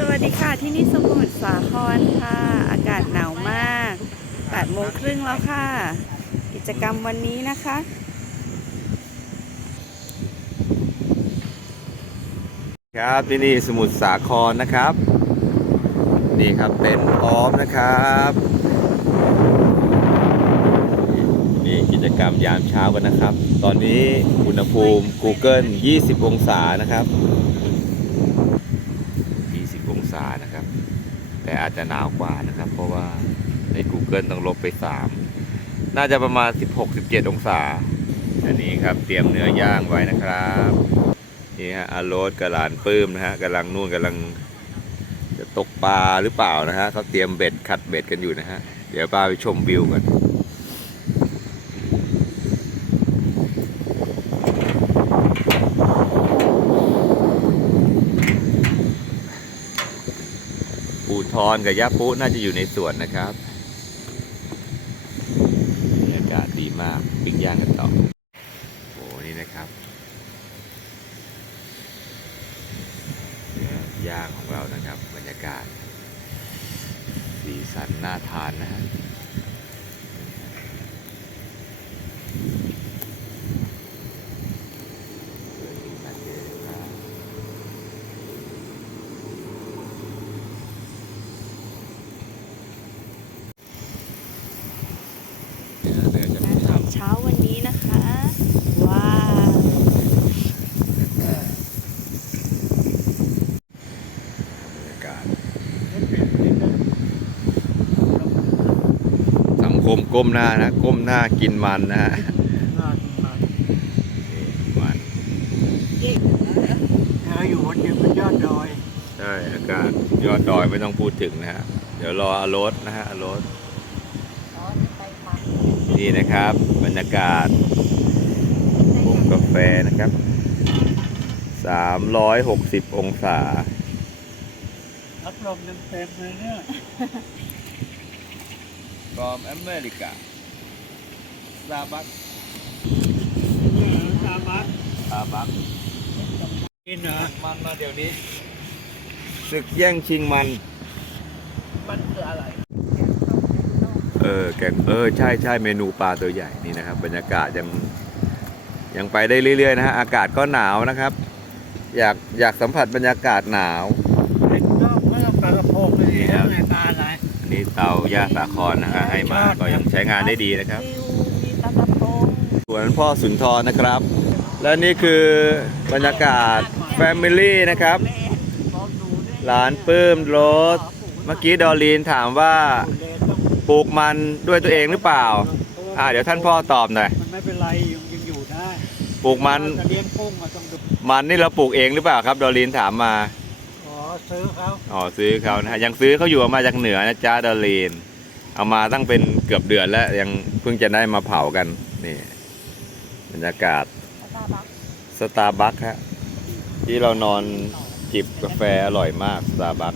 สวัสดีค่ะที่นี่สมุทรสาครค่ะ อากาศหนาวมาก8โมงครึ่งแล้วค่ะ กิจกรรมวันนี้นะคะ ครับที่นี่สมุทรสาครนะครับ นี่ครับเต็นท์พร้อมนะครับ นี่กิจกรรมยามเช้ากันนะครับ ตอนนี้อุณหภูมิ Google 20 องศานะครับ 20องศานะครับ แต่อาจจะหนาวกว่านะครับ เพราะว่าใน Google ต้องลบไป 3 น่าจะประมาณ 16-17 องศา อันนี้ครับเตรียมเนื้อย่างไว้นะครับนี่ฮะอาโรสกับหลานปื้มนะฮะกำลังนู่นกำลังจะตกปลาหรือเปล่านะฮะเขาเตรียมเบ็ดขัดเบ็ดกันอยู่นะฮะเดี๋ยวป้าไปชมวิวกัน ปูทอนกับย่าปุ๊น่าจะอยู่ในสวนนะครับบรรยากาศดีมากปิ้งย่างกันต่อโอ้นี่นะครับย่างของเรานะครับ บรรยากาศสีสันน่าทานนะฮะสีสันเยอะครับเดี๋ยวเดี๋ยวจะไปทำ เช้าวันนี้นะคะ ว้าว บรรยากาศสังคมก้มหน้านะ ก้มหน้ากินมันนะฮะนี่มันเราอยู่บนยืนบนยอดดอย ใช่อากาศยอดดอยไม่ต้องพูดถึงนะฮะ เดี๋ยวรออารถนะฮะอารถ นี่นะครับ บรรยากาศวงกาแฟนะครับ 360 องศารับลมเต็มๆเลยเนี่ย from America Starbucks ตามมัด Starbucks กินเหรอมันมาเดี๋ยวนี้ศึกแย่งชิงมัน มันคืออะไรเออแกงเออใช่ใช่เมนูปลาตัวใหญ่นี่นะครับ บรรยากาศยังยังไปได้เรื่อยๆนะฮะอากาศก็หนาวนะครับ อยากอยากสัมผัสบรรยากาศหนาวเล็กก็ไม่ต้องปลากระพงเลยนี่ครับไงปลาอะไรอันนี้เตาย่าสาครนะฮะให้มาก็ยังใช้งานได้ดีนะครับวิวมีปลากระพงส่วนพ่อสุนทรนะครับ และนี่คือบรรยากาศแฟมิลี่นะครับหลานปื้มโรสเมื่อกี้ดอลีนถามว่าเลนต้อง ปลูกมันด้วยตัวเองหรือเปล่า อ่า เดี๋ยวท่านพ่อตอบหน่อย มันไม่เป็นไรยังยังอยู่ได้ปลูกมัน จะเลี้ยงกุ้งมาต้องดูมันนี่เราปลูกเองหรือเปล่าครับ ดอลีนถามมา อ๋อซื้อเขาอ๋อซื้อเขานะฮะยังซื้อเขาอยู่เอามาจากเหนือนะจ้าดอลีนเอามาตั้งเป็นเกือบเดือนแล้วยังเพิ่งจะได้มาเผากัน นี่บรรยากาศ สตาร์บัคฮะที่เรานอนจิบกาแฟอร่อยมากสตาร์บัค